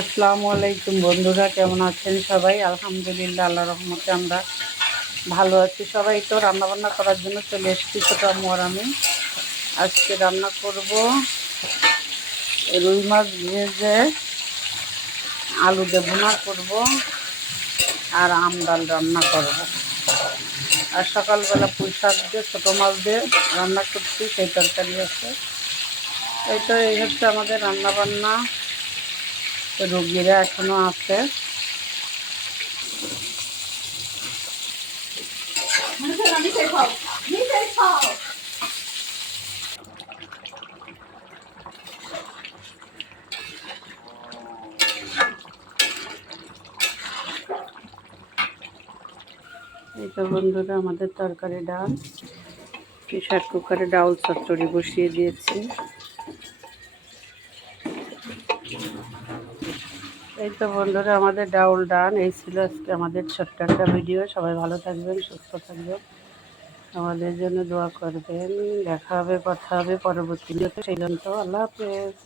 আসসালামু আলাইকুম বন্ধুরা, কেমন আছেন সবাই? আলহামদুলিল্লাহ, আল্লাহ রহমতে আমরা ভালো আছি। সবাই তো রান্নাবান্না করার জন্য চলে এসেছি। ছোটো আম্মু আর আমি আজকে রান্না করব রুই মাছ ভেজে আলু দিয়ে ভুনা করব আর আম ডাল রান্না করব। আর সকালবেলা পুঁই শাক দিয়ে ছোটো মাছ দিয়ে রান্না করছি, সেই তরকারি আছে। এই হচ্ছে আমাদের রান্নাবান্না। রোগীরা এখনও আছে। এই তো বন্ধুরা, আমাদের তরকারি ডাল, প্রেশার কুকারে ডাউল চচ্চড়ি বসিয়ে দিয়েছি। এই তো বন্ধুরা, আমাদের ডাউল ডান। এই ছিল আজকে আমাদের ছোট্ট একটা ভিডিও। সবাই ভালো থাকবেন, সুস্থ থাকবেন, আমাদের জন্য দোয়া করবেন। দেখা হবে, কথা হবে পরবর্তী ভিডিওতে। সেই জন্য আল্লাহ হাফেজ।